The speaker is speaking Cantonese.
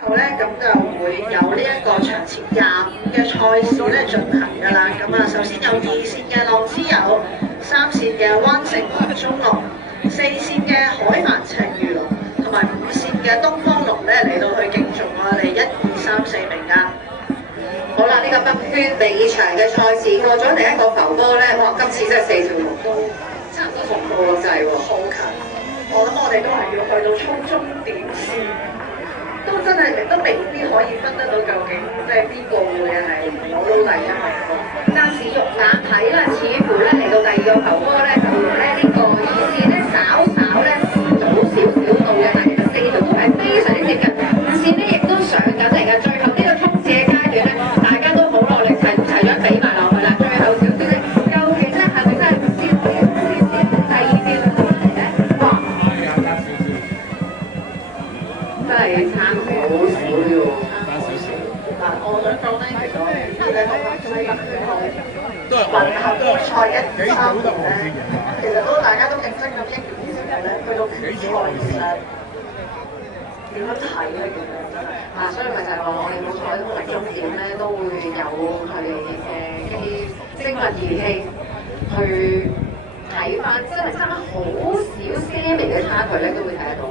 後咧咁就會有呢一個場前25嘅賽事咧進行㗎啦。咁啊，首先有2線嘅浪之友、3線嘅灣城環中龍、4線嘅海帆赤魚龍，同埋5線嘅東方龍咧嚟到去競逐我哋1、2、3、4名㗎。好啦，呢、個北圈第2場嘅賽事過咗第一個浮波咧，哇！今次真係4條龍都差唔多同步滯喎，好近。我諗我哋都係要去到衝終點線。都真係都未必可以分得到究竟即係邊個會係攞到第一名喎。暫時肉眼睇啦，似乎咧嚟到第2個浮波咧，就咧呢個2線咧稍咧早少少到嘅，但係其實4條都係非常之接近。5線咧亦都上緊嚟嘅，最後呢個衝刺嘅階段咧，大家都好努力齊咗比埋落去啦。最後少少咧，究竟咧係咪真係5線可以第2票嘅嚟咧？哇！真係差好少喎，嗱，我想講咧，其實我哋呢啲咧都係西北區混合賽1、2、3年咧，其實都大家都競爭咁1年之後咧，去到決賽其實點樣睇咧？其實真係所以咪就係話我哋冇錯，通常終點咧都會有佢哋嘅一啲精密儀器去睇翻，真係差好少些微嘅差距咧，都會睇得到。